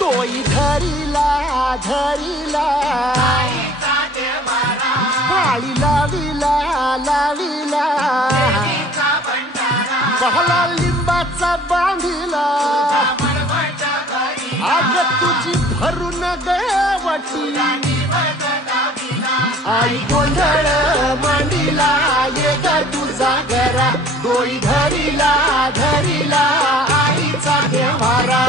तोई धरिला धरिला पाळी लाविला लाविला बहला लिंबाचा बांधिला आग तुझी भरून गवटी आई गोंधळ मांडिला ये ग तुझा घरा डोई धरिला धरिला आईचा देवारा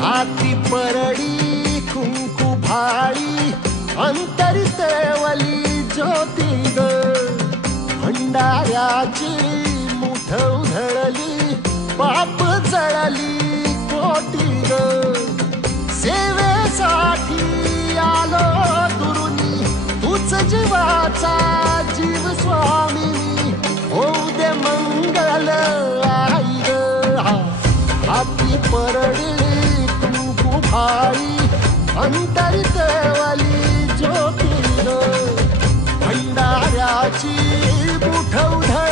हाती परडी कुंकू भाळी अंतरितवली ज्योती ग भंडाऱ्याची मुठ उधळली पाप जळली कोटी ग सेवेसाठी आलो दुरुनी तूच जीवाचा जीव स्वामी होऊ दे मंगल आई ग हाती परडी भाई अंतरितवली ज्योती भंडाऱ्याची मुठ उधळली